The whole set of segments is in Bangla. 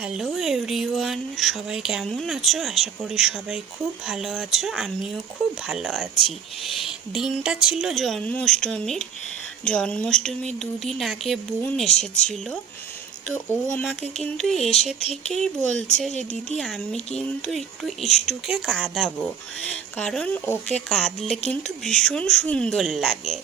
হ্যালো এভরিওয়ান, সবাই কেমন আছো? আশা করি সবাই খুব ভালো আছো। আমিও খুব ভালো আছি। দিনটা ছিল জন্মাষ্টমীর 2 দিন আগে বোন এসেছিল। তো ও আমাকে কিন্তু এসে থেকেই বলছে যে দিদি আমি কিন্তু একটু ইষ্টুকে কাঁদাবো, কারণ ওকে কাঁদলে কিন্তু ভীষণ সুন্দর লাগে।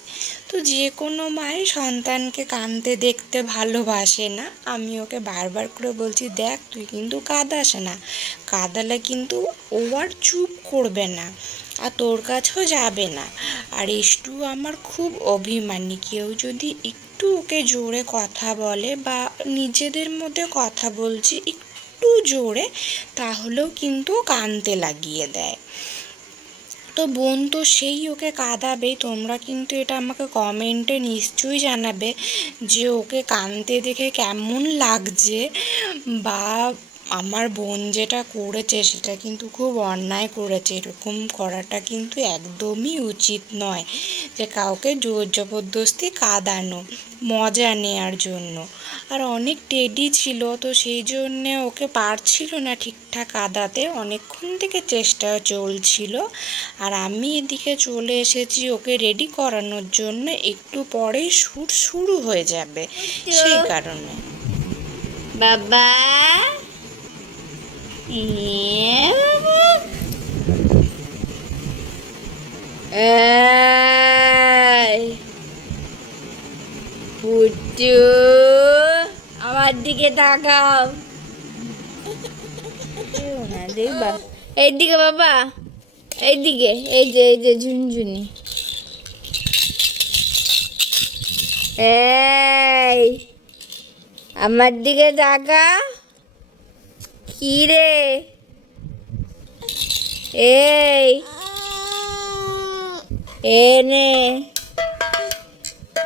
তো যে কোনো মাই সন্তানকে কাঁদতে দেখতে ভালোবাসে না। আমি ওকে বারবার করে বলছি, দেখ তুই কিন্তু কাঁদাস না, কাঁদালে কিন্তু ও আর চুপ করবে না আর তোর কাছেও যাবে না। আর ইষ্টু আমার খুব অভিমানী, কেউ যদি একটু ওকে জোরে কথা বলে বা নিজেদের মধ্যে কথা বলছি একটু জোরে, তাহলেও কিন্তু কাঁদতে লাগিয়ে দেয়। তো বোন তো সেই ওকে কাঁদাবেই। তোমরা কিন্তু এটা আমাকে কমেন্টে নিশ্চয়ই জানাবে যে ওকে কাঁদতে দেখে কেমন লাগছে, বা আমার বোন যেটা করেছে সেটা কিন্তু খুব অন্যায় করেছে। এরকম করাটা কিন্তু একদমই উচিত নয়, যে কাউকে জোর জবরদস্তি কাঁদানো মজা নেওয়ার জন্য। আর অনেক টেডি ছিল, তো সেই জন্যে ওকে পারছিল না ঠিকঠাক কাঁদাতে, অনেকক্ষণ থেকে চেষ্টা চলছিল। আর আমি এদিকে চলে এসেছি ওকে রেডি করানোর জন্য, একটু পরেই শ্যুট শুরু হয়ে যাবে, সেই কারণে। বাবা পুটু আমার দিকে তাকাও। দেখবা এইদিকে বাবা, এইদিকে, এই যে ঝুনঝুনি, এই আমার দিকে তাকা। কি রে, এই এনে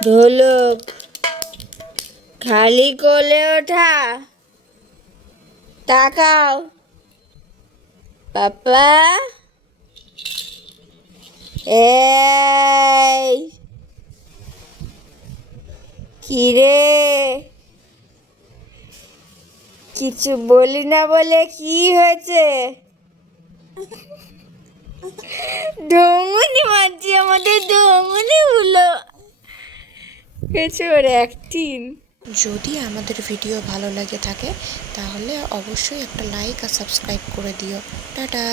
ঢোলক খালি কোলে ওঠা, তাকাও পাপা। এই কি রে, কিছু বলি না বলে কি হয়েছে? ঢঙ্গুনি মারছি, আমাদের ঢঙ্গুনি হলো হয়েছে ওর অ্যাক্টিং। যদি আমাদের ভিডিও ভালো লাগে থাকে তাহলে অবশ্যই একটা লাইক আর সাবস্ক্রাইব করে দিও। টাটা।